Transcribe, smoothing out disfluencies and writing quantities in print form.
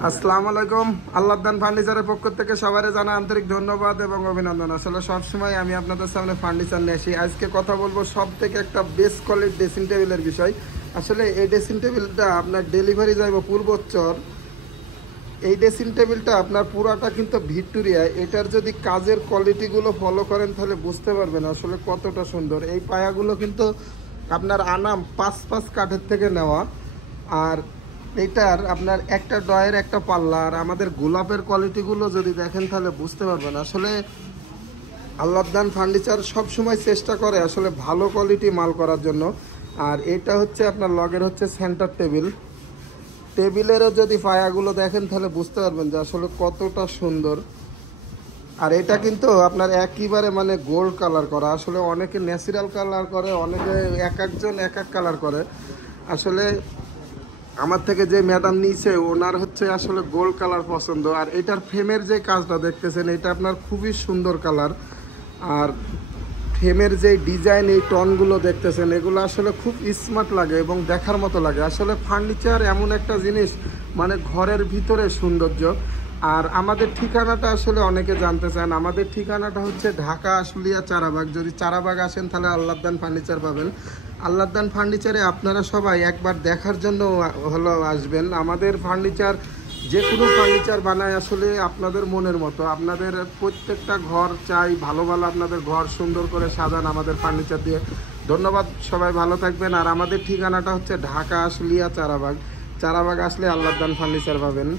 আসসালামু আলাইকুম। আল্লাহদান ফার্নিচারের পক্ষ থেকে সবাই জানা আন্তরিক ধন্যবাদ এবং অভিনন্দন। আসলে সবসময় আমি আপনাদের সামনে ফার্নিচার নিয়ে আসি। আজকে কথা বলবো সব থেকে একটা বেস্ট কোয়ালিটির ড্রেসিং টেবিলের বিষয়। আসলে এই ড্রেসিং টেবিলটা আপনার ডেলিভারি যাইব পূর্বোচ্চর। এই ড্রেসিং টেবিলটা আপনার পুরাটা কিন্তু ভিক্টোরিয়া। এটার যদি কাজের কোয়ালিটিগুলো ফলো করেন তাহলে বুঝতে পারবেন আসলে কতটা সুন্দর। এই পায়াগুলো কিন্তু আপনার আনাম 5 কাঠের থেকে নেওয়া। আর এটার আপনার একটা ডয়ের একটা পাল্লা। আর আমাদের গোলাপের কোয়ালিটিগুলো যদি দেখেন তাহলে বুঝতে পারবেন আসলে আল্লাহদান ফার্নিচার সবসময় চেষ্টা করে আসলে ভালো কোয়ালিটি মাল করার জন্য। আর এটা হচ্ছে আপনার লগের হচ্ছে সেন্টার টেবিল। টেবিলেরও যদি পায়াগুলো দেখেন তাহলে বুঝতে পারবেন যে আসলে কতটা সুন্দর। আর এটা কিন্তু আপনার একইবারে মানে গোল্ড কালার করা। আসলে অনেকে ন্যাচারাল কালার করে, অনেকে এক একজন এক এক কালার করে। আসলে আমার থেকে যে ম্যাডাম নিয়েছে ওনার হচ্ছে আসলে গোল্ড কালার পছন্দ। আর এটার ফ্রেমের যে কাজটা দেখতেছেন এটা আপনার খুবই সুন্দর কালার। আর ফ্রেমের যে ডিজাইন, এই টনগুলো দেখতেছেন এগুলো আসলে খুব স্মার্ট লাগে এবং দেখার মতো লাগে। আসলে ফার্নিচার এমন একটা জিনিস মানে ঘরের ভিতরে সৌন্দর্য। আর আমাদের ঠিকানাটা আসলে অনেকে জানতে চান। আমাদের ঠিকানাটা হচ্ছে ঢাকা আশুলিয়া চারাবাগ। যদি চারাবাগ আসেন তাহলে আল্লাহদান ফার্নিচার পাবেন। আল্লাহদান ফার্নিচারে আপনারা সবাই একবার দেখার জন্য হলো আসবেন। আমাদের ফার্নিচার যে কোনো ফার্নিচার বানায় আসলে আপনাদের মনের মতো। আপনাদের প্রত্যেকটা ঘর চাই ভালো ভালো, আপনাদের ঘর সুন্দর করে সাজান আমাদের ফার্নিচার দিয়ে। ধন্যবাদ, সবাই ভালো থাকবেন। আর আমাদের ঠিকানাটা হচ্ছে ঢাকা আশুলিয়া চারাবাগ। চারাবাগ আসলে আল্লাহদান ফার্নিচার পাবেন।